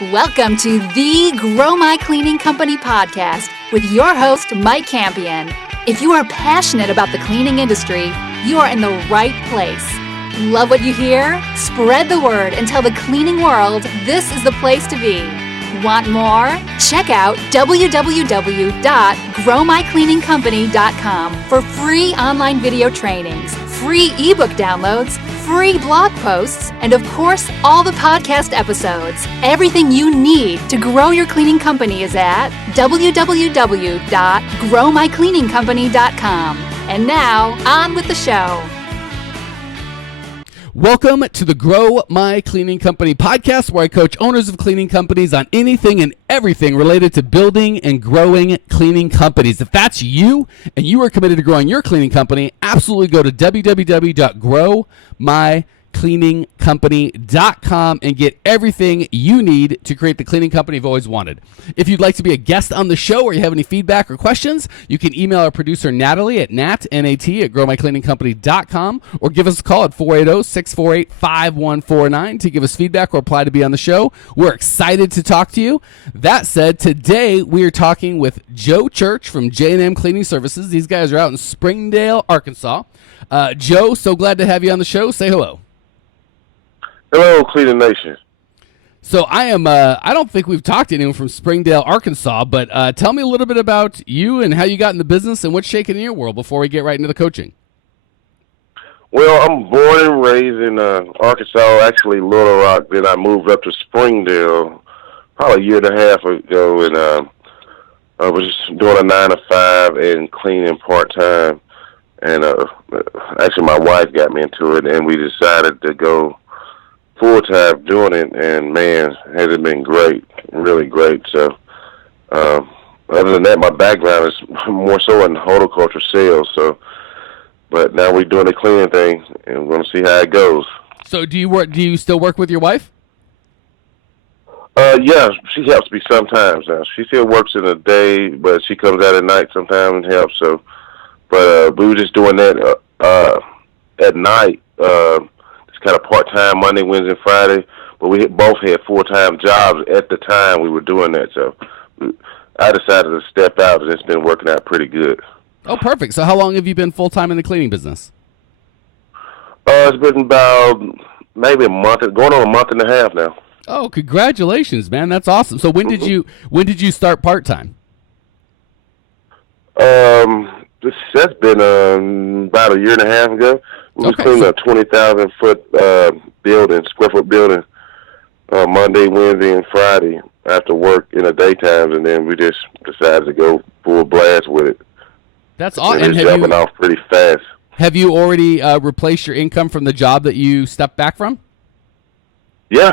Welcome to the Grow My Cleaning Company podcast with your host, Mike Campion. If you are passionate about the cleaning industry, you are in the right place. Love what you hear? Spread the word and tell the cleaning world this is the place to be. Want more? Check out www.growmycleaningcompany.com for free online video trainings, free ebook downloads, free blog posts, and of course, all the podcast episodes. Everything you need to grow your cleaning company is at www.growmycleaningcompany.com. And now, on with the show. Welcome to the Grow My Cleaning Company podcast, where I coach owners of cleaning companies on anything and everything related to building and growing cleaning companies. If that's you and you are committed to growing your cleaning company, absolutely go to www.growmycleaningcompany.com and get everything you need to create the cleaning company you've always wanted. If you'd like to be a guest on the show or you have any feedback or questions, you can email our producer Natalie at nat@growmycleaningcompany.com or give us a call at 480-648-5149 to give us feedback or apply to be on the show. We're excited to talk to you. That said, today we are talking with Joe Church from J&M Cleaning Services. These guys are out in Springdale, Arkansas. Joe, so glad to have you on the show. Say hello. Hello, Cleaning Nation. So I don't think we've talked to anyone from Springdale, Arkansas, but tell me a little bit about you and how you got in the business and what's shaking in your world before we get right into the coaching. Well, I'm born and raised in Arkansas, actually Little Rock. Then I moved up to Springdale probably a year and a half ago, and I was just doing a 9-to-5 and cleaning part-time. And actually my wife got me into it, and we decided to go full-time doing it, and man, has it been great, really great. So other than that, my background is more so in horticulture sales. So, but now we're doing the cleaning thing, and we're going to see how it goes. So do you still work with your wife? Yeah, she helps me sometimes now. She still works in the day, but she comes out at night sometimes and helps. So, but we were just doing that at night. Kind of part-time Monday, Wednesday, Friday, but we both had full-time jobs at the time we were doing that. So I decided to step out, and it's been working out pretty good. Oh, perfect. So how long have you been full-time in the cleaning business? It's been about maybe a month, going on a month and a half now. Oh, congratulations, man. That's awesome. So when did you start part-time? That's been about a year and a half ago. We was cleaning a 20,000-foot square foot building, Monday, Wednesday, and Friday after work in the daytimes, and then we just decided to go full blast with it. That's awesome. And it's jumping off pretty fast. Have you already replaced your income from the job that you stepped back from? Yeah.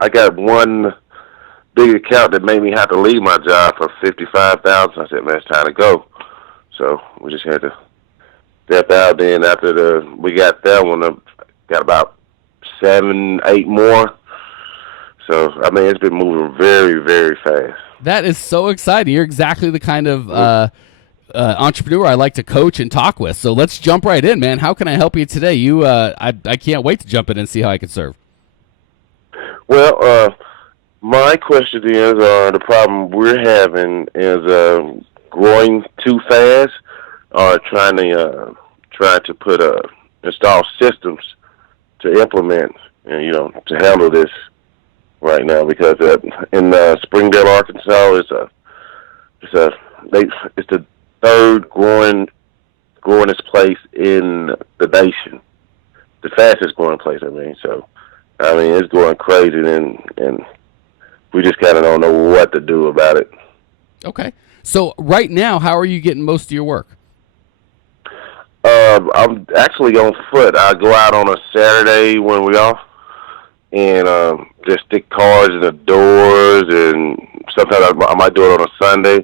I got one big account that made me have to leave my job for $55,000. I said, man, it's time to go. So we just had to step out. Then after we got that one, got about 7-8 more. So, I mean, it's been moving very, very fast. That is so exciting. You're exactly the kind of entrepreneur I like to coach and talk with. So let's jump right in, man. How can I help you today? I can't wait to jump in and see how I can serve. Well, my question is, the problem we're having is growing too fast, or trying to install systems to implement, and, to handle this right now. Because in Springdale, Arkansas, it's the third growingest place in the nation, the fastest growing place. So it's going crazy, and we just kind of don't know what to do about it. Okay. So right now, how are you getting most of your work? I'm actually on foot. I go out on a Saturday when we're off and just stick cars in the doors, and sometimes I might do it on a Sunday.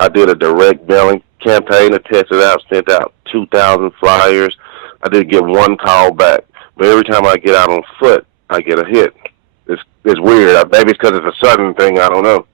I did a direct mailing campaign to test it out, sent out 2,000 flyers. I did get one call back, but every time I get out on foot, I get a hit. It's weird. Maybe it's because it's a southern thing. I don't know.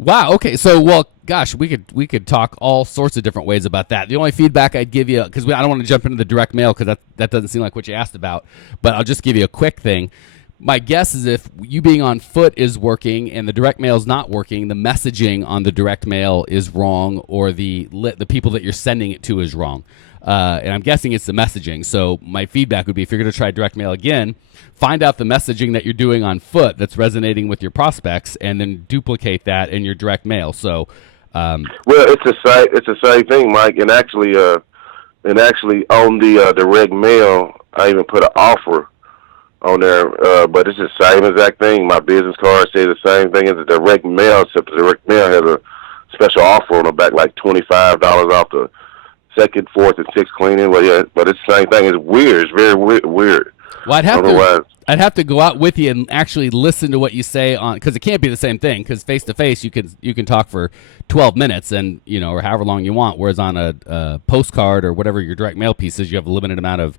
Wow. Okay. So, well, gosh, we could talk all sorts of different ways about that. The only feedback I'd give you, because I don't want to jump into the direct mail because that doesn't seem like what you asked about, but I'll just give you a quick thing. My guess is if you being on foot is working and the direct mail is not working, the messaging on the direct mail is wrong, or the people that you're sending it to is wrong. And I'm guessing it's the messaging. So my feedback would be, if you're going to try direct mail again, find out the messaging that you're doing on foot that's resonating with your prospects, and then duplicate that in your direct mail. So, well, it's the same thing, Mike. And actually on the direct mail, I even put an offer on there, but it's the same exact thing. My business card says the same thing as the direct mail, except the direct mail has a special offer on the back, like $25 off the second, fourth, and sixth cleaning. But yeah, but it's the same thing. It's weird. It's very weird. Well, I'd have to go out with you and actually listen to what you say on, because it can't be the same thing. Because face to face, you can talk for 12 minutes and or however long you want. Whereas on a postcard or whatever your direct mail piece is, you have a limited amount of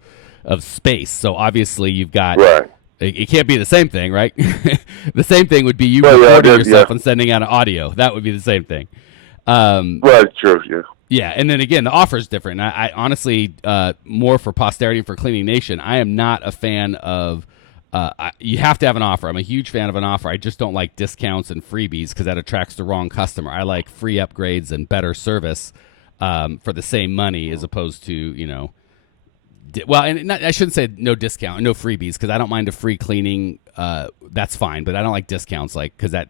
space. So obviously you've got right. It can't be the same thing, right? The same thing would be you recording yourself and sending out an audio. That would be the same thing. Right, true, yeah. Yeah, and then again, the offer is different. I honestly, more for posterity, for Cleaning Nation, I am not a fan of, you have to have an offer. I'm a huge fan of an offer. I just don't like discounts and freebies because that attracts the wrong customer. I like free upgrades and better service for the same money, as opposed to, well, and I shouldn't say no discount, no freebies, because I don't mind a free cleaning. That's fine, but I don't like discounts, because that,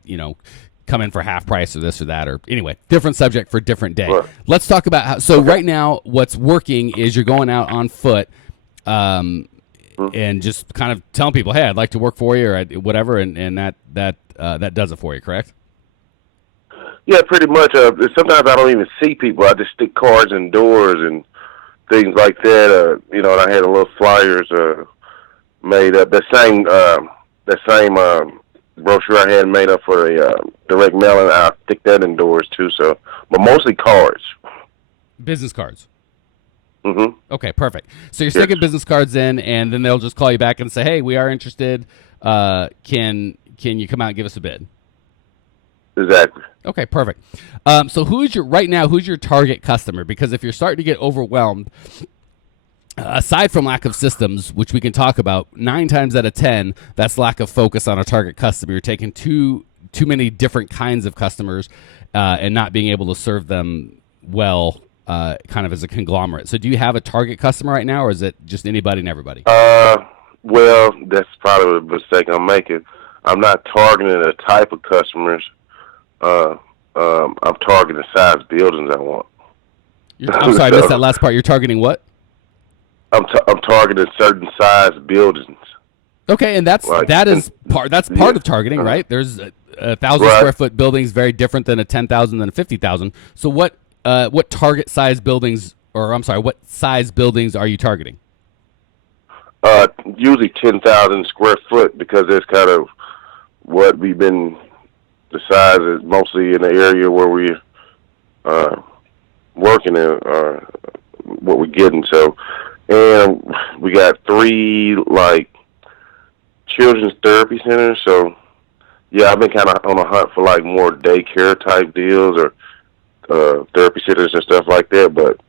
come in for half price or this or that, or anyway, different subject for a different day. Right. Let's talk about how, so right now what's working is you're going out on foot and just kind of telling people, hey, I'd like to work for you or whatever, and that does it for you, correct? Yeah, pretty much. Sometimes I don't even see people. I just stick cards in doors and things like that. And I had a little flyers made up. The same brochure I had made up for the direct mail, and I stick that in doors too. So, but mostly cards. Business cards. Mm-hmm. Okay, perfect. So you're sticking business cards in, and then they'll just call you back and say, "Hey, we are interested. Can you come out and give us a bid?" Exactly. Okay, perfect. So who's your target customer? Because if you're starting to get overwhelmed, aside from lack of systems, which we can talk about, 9 times out of 10, that's lack of focus on a target customer. You're taking too many different kinds of customers and not being able to serve them well, kind of as a conglomerate. So do you have a target customer right now, or is it just anybody and everybody? Well, that's probably the mistake I'm making. I'm not targeting a type of customers. I'm targeting size buildings I want. I'm sorry, I missed that last part. You're targeting what? I'm targeting certain size buildings. Okay, and that's part of targeting, right? There's 1,000 square foot buildings very different than a 10,000 than a 50,000. So what target size buildings, what size buildings are you targeting? Usually 10,000 square foot, because that's kind of what we've been. The size is mostly in the area where we're working in, what we're getting. So, and we got 3 children's therapy centers. So, yeah, I've been kind of on a hunt for more daycare type deals or therapy centers and stuff like that. But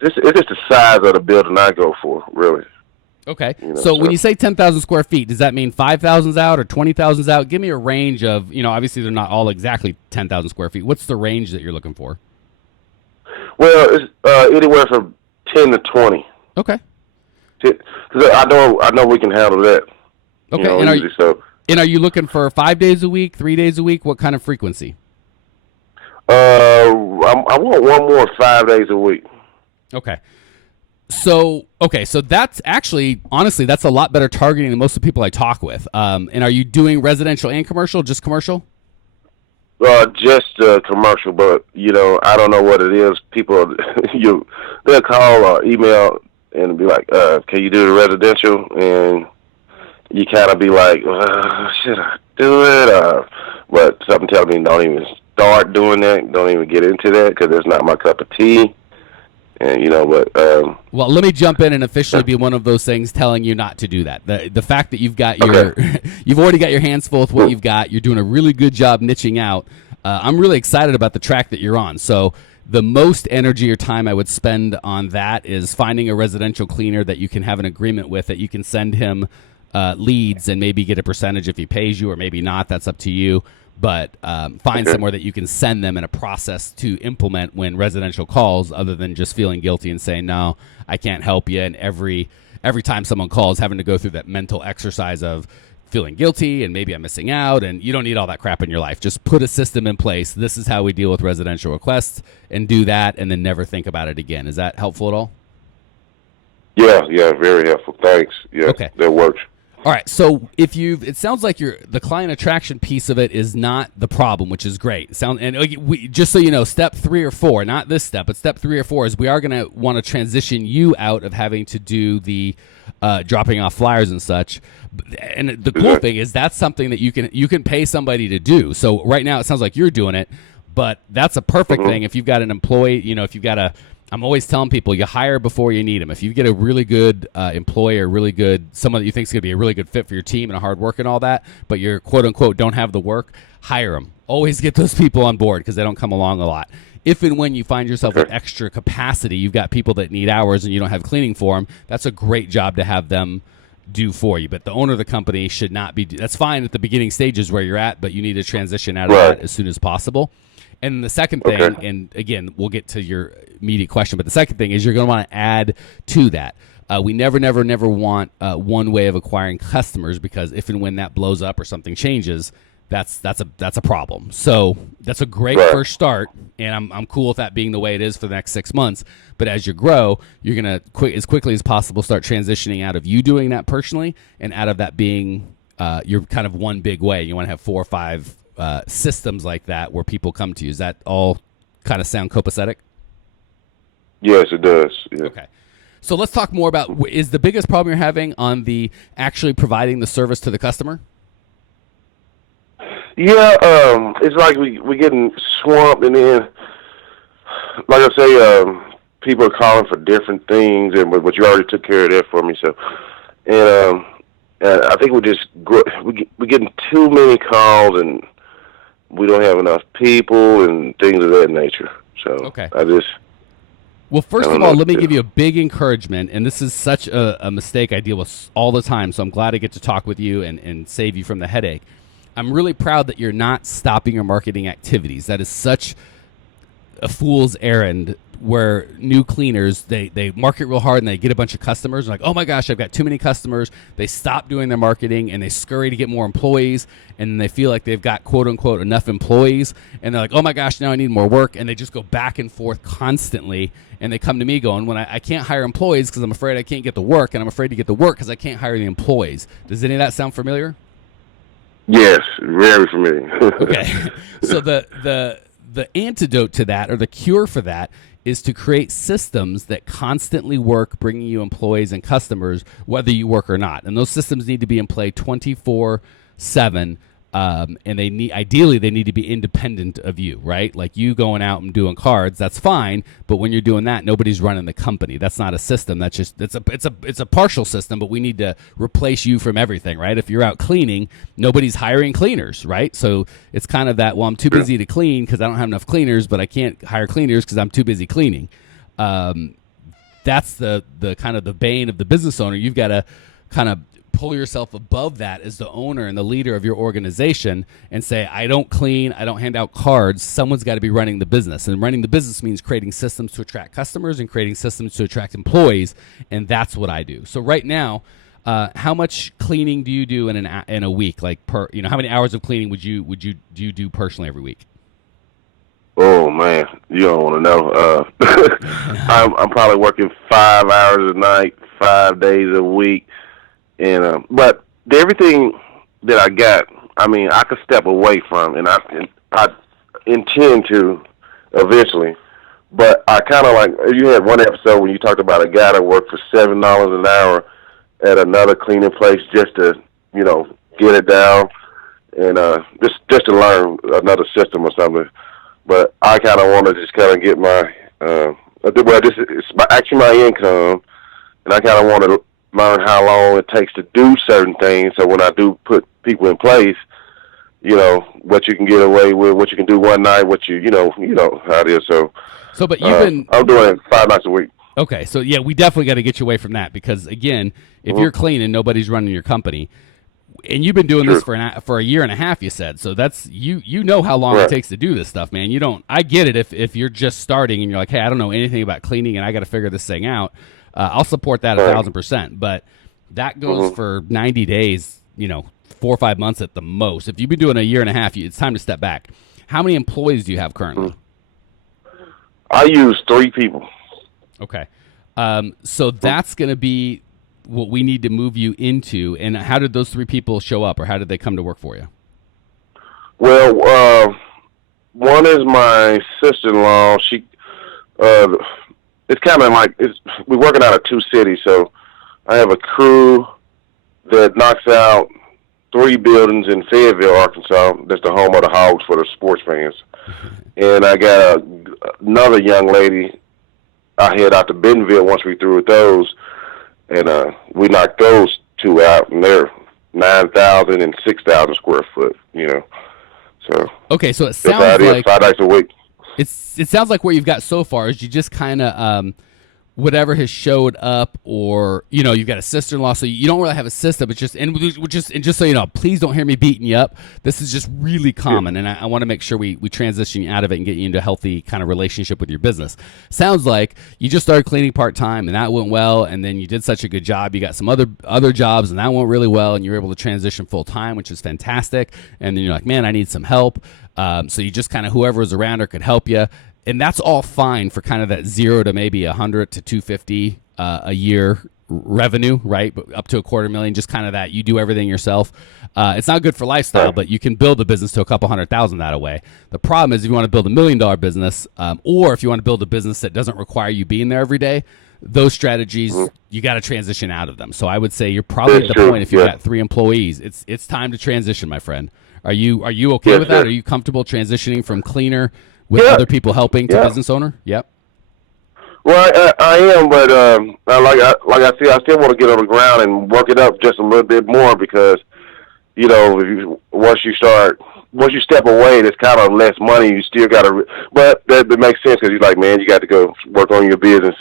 it's just the size of the building I go for, really. Okay. So when you say 10,000 square feet, does that mean 5,000's out or 20,000's out? Give me a range of, obviously they're not all exactly 10,000 square feet. What's the range that you're looking for? Well, it's anywhere from 10 to 20. Okay. Because I know we can handle that. Okay. And are you looking for 5 days a week, 3 days a week? What kind of frequency? I want one more 5 days a week. Okay. So that's actually, honestly, that's a lot better targeting than most of the people I talk with. And are you doing residential and commercial, just commercial? Just commercial, but, I don't know what it is. People, they'll call or email and be like, can you do the residential? And you kind of be like, should I do it? But something tells me don't even start doing that. Don't even get into that, because it's not my cup of tea. And, well, let me jump in and officially be one of those things telling you not to do that. The fact that you've got you've already got your hands full with what you've got. You're doing a really good job niching out. I'm really excited about the track that you're on. So the most energy or time I would spend on that is finding a residential cleaner that you can have an agreement with, that you can send him leads and maybe get a percentage if he pays you, or maybe not. That's up to you. But find somewhere that you can send them in a process to implement when residential calls, other than just feeling guilty and saying, no, I can't help you. And every time someone calls, having to go through that mental exercise of feeling guilty and maybe I'm missing out, and you don't need all that crap in your life. Just put a system in place. This is how we deal with residential requests, and do that, and then never think about it again. Is that helpful at all? Yeah, very helpful. Thanks. Yeah, okay. That works. All right, so it sounds like the client attraction piece of it is not the problem, which is great. Just so you know, step 3 or 4, not this step, but step 3 or 4 is we are going to want to transition you out of having to do the dropping off flyers and such. And the cool thing is that's something that you can pay somebody to do. So right now it sounds like you're doing it, but that's a perfect thing if you've got an employee. If you've got I'm always telling people, you hire before you need them. If you get a really good employee, or really good, someone that you think is going to be a really good fit for your team and a hard work and all that, but you're quote unquote don't have the work, hire them. Always get those people on board, because they don't come along a lot. If and when you find yourself with extra capacity, you've got people that need hours and you don't have cleaning for them, that's a great job to have them do for you. But the owner of the company should not be. That's fine at the beginning stages where you're at, but you need to transition out of that as soon as possible. And the second thing, and again, we'll get to your immediate question, but the second thing is you're going to want to add to that. We never want one way of acquiring customers, because if and when that blows up or something changes, that's a problem. So that's a great first start, and I'm cool with that being the way it is for the next 6 months. But as you grow, you're going to as quickly as possible start transitioning out of you doing that personally, and out of that being your kind of one big way. You want to have 4 or 5 systems like that where people come to you. Does that all kind of sound copacetic? Yes, it does. Yeah. Okay. So let's talk more about, is the biggest problem you're having on the actually providing the service to the customer? Yeah, it's like we getting swamped, and then, like I say, people are calling for different things, but you already took care of that for me. So, and I think we're getting too many calls, and we don't have enough people and things of that nature. So Well, first of all, let me give you a big encouragement, and this is such a mistake I deal with all the time, so I'm glad I get to talk with you and save you from the headache. I'm really proud that you're not stopping your marketing activities. That is such a fool's errand, where new cleaners, they market real hard and they get a bunch of customers. Like, oh my gosh, I've got too many customers. They stop doing their marketing and they scurry to get more employees, and then they feel like they've got quote unquote enough employees, and they're like, oh my gosh, now I need more work, and they just go back and forth constantly. And they come to me going, when I can't hire employees because I'm afraid I can't get the work, and I'm afraid to get the work because I can't hire the employees. Does any of that sound familiar? Yes, very familiar. Okay. So the antidote to that, or the cure for that, is to create systems that constantly work, bringing you employees and customers, whether you work or not. And those systems need to be in play 24/7. And ideally they need to be independent of you, right? Like you going out and doing cards, that's fine. But when you're doing that, nobody's running the company. That's not a system. That's just it's a partial system. But we need to replace you from everything, right? If you're out cleaning, nobody's hiring cleaners, right? So it's kind of that. Well, I'm too busy to clean because I don't have enough cleaners, but I can't hire cleaners because I'm too busy cleaning. That's the kind of the bane of the business owner. You've got to kind of pull yourself above that as the owner and the leader of your organization and say, I don't clean, I don't hand out cards. Someone's got to be running the business. And running the business means creating systems to attract customers and creating systems to attract employees. And that's what I do. So right now, how much cleaning do you do in a week? Like how many hours of cleaning would you do personally every week? Oh man, you don't want to know. I'm probably working 5 hours a night, 5 days a week. And but everything that I got, I mean, I could step away from, and I intend to eventually. But I kind of like, you had one episode when you talked about a guy that worked for $7 an hour at another cleaning place just to, get it down, and just to learn another system or something. But I kind of want to just kind of get my it's actually my income, and I kind of want to learn how long it takes to do certain things, so when I do put people in place, what you can get away with, what you can do one night, what you know how it is. So, but you've been I'm doing it 5 nights a week. Okay, so yeah, we definitely got to get you away from that because again, if you're clean and nobody's running your company, and you've been doing this for a year and a half, you said, so that's you know how long it takes to do this stuff, man. You don't. I get it if you're just starting and you're like, hey, I don't know anything about cleaning and I got to figure this thing out. I'll support that 1,000%, but that goes for 90 days, 4 or 5 months at the most. If you've been doing a year and a half, it's time to step back. How many employees do you have currently? I use 3 people. Okay. So that's going to be what we need to move you into. And how did those 3 people show up, or how did they come to work for you? Well, one is my sister-in-law. She, it's kind of like we're working out of 2 cities. So I have a crew that knocks out 3 buildings in Fayetteville, Arkansas. That's the home of the Hogs for the sports fans. And I got another young lady. I head out to Bentonville once we through with those, and we knocked those 2 out, and they're 9,000 and 6,000 square foot. So okay, so it sounds like 5 nights a week. It sounds like what you've got so far is you just kind of whatever has showed up, or you've got a sister-in-law, so you don't really have a system. It's just and just so you know, please don't hear me beating you up. This is just really common, and I want to make sure we transition you out of it and get you into a healthy kind of relationship with your business. Sounds like you just started cleaning part-time and that went well, and then you did such a good job. You got some other jobs and that went really well, and you were able to transition full-time, which is fantastic. And then you're like, man, I need some help. So you just kind of whoever was around her could help you. And that's all fine for kind of that 0 to maybe 100 to 250 a year revenue, right? But up to $250,000, just kind of that you do everything yourself. It's not good for lifestyle, but you can build a business to a couple $100,000 that way. The problem is if you want to build $1 million business, or if you want to build a business that doesn't require you being there every day, those strategies you got to transition out of them. So I would say you're probably at the point if you've got 3 employees, it's time to transition, my friend. Are you okay with that? Are you comfortable transitioning from cleaner with other people helping to business owner? Yep. Well, I am, but like I said, I still want to get on the ground and work it up just a little bit more because, once you step away, there's kind of less money. You still got to, but that makes sense because you're like, man, you got to go work on your business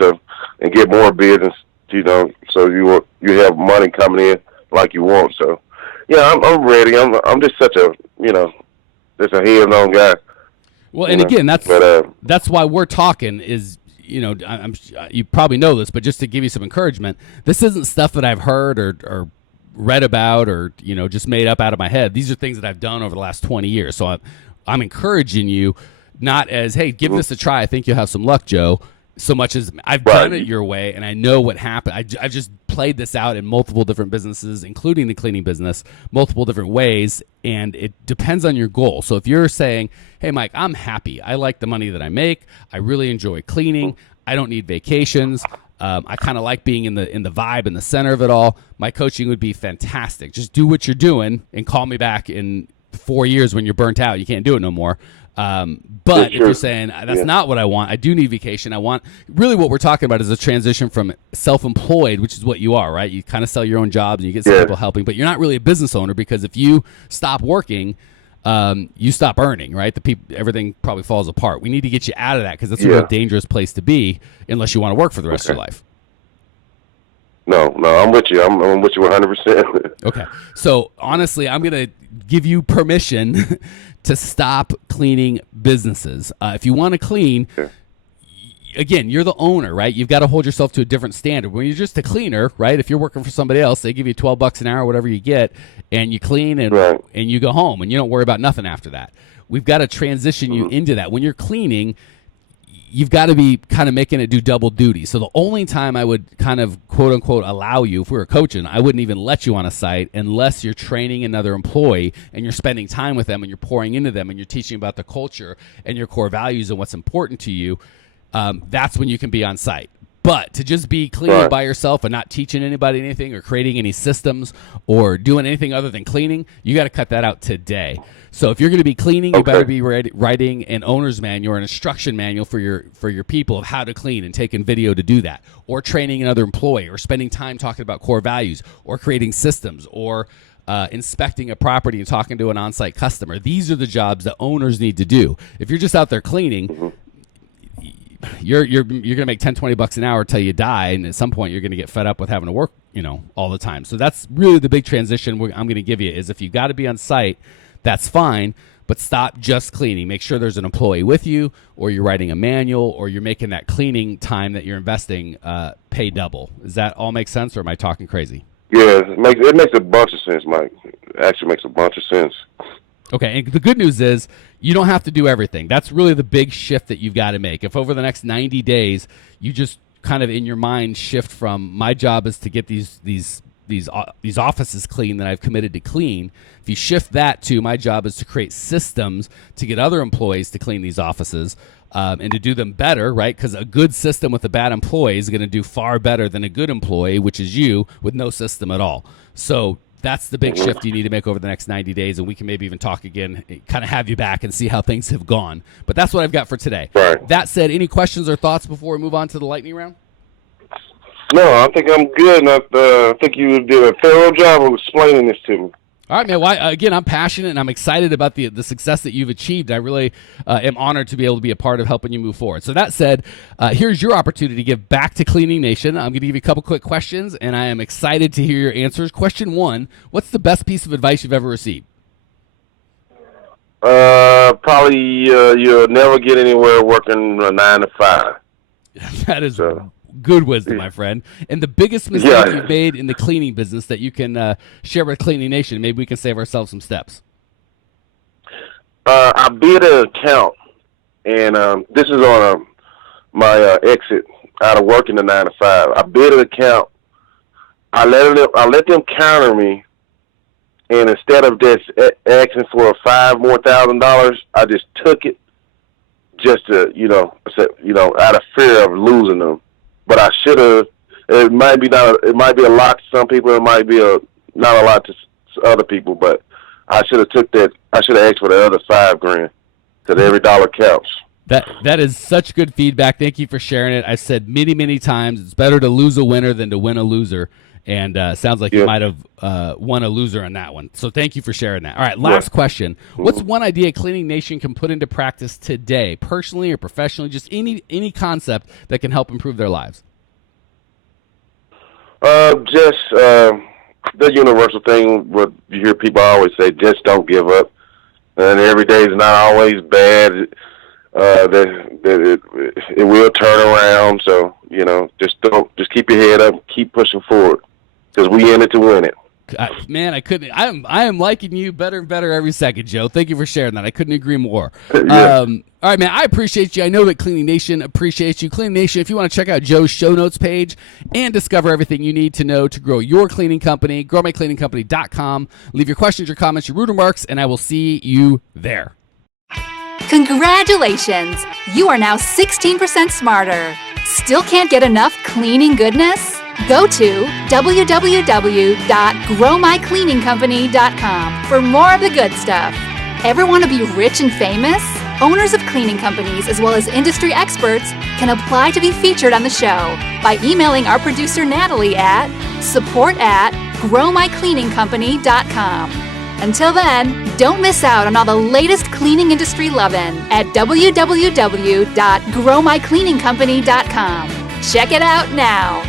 and get more business, so you have money coming in like you want. So, yeah, I'm ready. I'm just such a, just a head-on guy. Well, and again, that's why we're talking is, you probably know this, but just to give you some encouragement, this isn't stuff that I've heard or read about or, just made up out of my head. These are things that I've done over the last 20 years. So I'm encouraging you not as, hey, give this a try. I think you'll have some luck, Joe, so much as I've done it your way and I know what happened. I've just played this out in multiple different businesses, including the cleaning business, multiple different ways, and it depends on your goal. So if you're saying, hey, Mike, I'm happy. I like the money that I make. I really enjoy cleaning. I don't need vacations. I kind of like being in the vibe, in the center of it all. My coaching would be fantastic. Just do what you're doing and call me back in 4 years when you're burnt out. You can't do it no more. But if you're saying that's not what I want, I do need vacation. I want really what we're talking about is a transition from self-employed, which is what you are, right? You kind of sell your own jobs and you get some people helping, but you're not really a business owner because if you stop working, you stop earning, right? Everything probably falls apart. We need to get you out of that because that's a real dangerous place to be unless you want to work for the rest of your life. No, I'm with you. I'm with you 100%. Okay. So honestly, I'm going to give you permission to stop cleaning businesses. If you want to clean, again, you're the owner, right? You've got to hold yourself to a different standard. When you're just a cleaner, right? If you're working for somebody else, they give you $12 an hour, whatever you get, and you clean and you go home and you don't worry about nothing after that. We've got to transition you into that. When you're cleaning, you've got to be kind of making it do double duty. So the only time I would kind of quote unquote allow you, if we were coaching, I wouldn't even let you on a site unless you're training another employee and you're spending time with them and you're pouring into them and you're teaching about the culture and your core values and what's important to you. That's when you can be on site. But to just be cleaning by yourself and not teaching anybody anything or creating any systems or doing anything other than cleaning, you got to cut that out today. So if you're going to be cleaning, you better be writing an owner's manual or an instruction manual for your people of how to clean and taking video to do that, or training another employee, or spending time talking about core values, or creating systems, or inspecting a property and talking to an on-site customer. These are the jobs that owners need to do. If you're just out there cleaning, you're going to make $10-20 an hour till you die, and at some point you're going to get fed up with having to work, all the time. So that's really the big transition I'm going to give you is if you got to be on site, that's fine, but stop just cleaning. Make sure there's an employee with you, or you're writing a manual, or you're making that cleaning time that you're investing pay double. Does that all make sense, or am I talking crazy? Yeah, it makes a bunch of sense, Mike. It actually makes a bunch of sense. Okay, and the good news is you don't have to do everything. That's really the big shift that you've got to make. If over the next 90 days you just kind of in your mind shift from my job is to get these offices clean that I've committed to clean, if you shift that to my job is to create systems to get other employees to clean these offices and to do them better, right? Because a good system with a bad employee is going to do far better than a good employee, which is you, with no system at all. So that's the big shift you need to make over the next 90 days, and we can maybe even talk again, kind of have you back and see how things have gone. But that's what I've got for today. Right. That said, any questions or thoughts before we move on to the lightning round? No, I think I'm good. I think you did a thorough job of explaining this to me. All right, man. Well, again, I'm passionate and I'm excited about the success that you've achieved. I really am honored to be able to be a part of helping you move forward. So that said, here's your opportunity to give back to Cleaning Nation. I'm going to give you a couple quick questions, and I am excited to hear your answers. Question 1, what's the best piece of advice you've ever received? Probably you'll never get anywhere working a 9 to 5. That is good wisdom, my friend. And the biggest mistake you've made in the cleaning business that you can share with Cleaning Nation, maybe we can save ourselves some steps. I bid an account, and this is on my exit out of working the 9 to 5. I bid an account. I let them counter me, and instead of just asking for $5,000 more, I just took it, just to out of fear of losing them. But I should have. It might be a lot to some people. It might be not a lot to other people. But I should have took that. I should have asked for the other $5,000, because every dollar counts. That is such good feedback. Thank you for sharing it. I've said many, many times it's better to lose a winner than to win a loser. And sounds like you might have won a loser on that one. So thank you for sharing that. All right, last question. What's one idea Cleaning Nation can put into practice today, personally or professionally, just any concept that can help improve their lives? Just the universal thing, what you hear people always say, just don't give up. And every day is not always bad. It will turn around. So, just keep your head up, keep pushing forward, because we in it to win it. Man, I am liking you better and better every second, Joe. Thank you for sharing that. I couldn't agree more. All right, man, I appreciate you. I know that Cleaning Nation appreciates you. Cleaning Nation, if you want to check out Joe's show notes page and discover everything you need to know to grow your cleaning company, growmycleaningcompany.com. Leave your questions, your comments, your rude remarks, and I will see you there. Congratulations! You are now 16% smarter. Still can't get enough cleaning goodness? Go to www.growmycleaningcompany.com for more of the good stuff. Ever want to be rich and famous? Owners of cleaning companies as well as industry experts can apply to be featured on the show by emailing our producer Natalie at support@growmycleaningcompany.com. Until then, don't miss out on all the latest cleaning industry lovin' at www.growmycleaningcompany.com. Check it out now.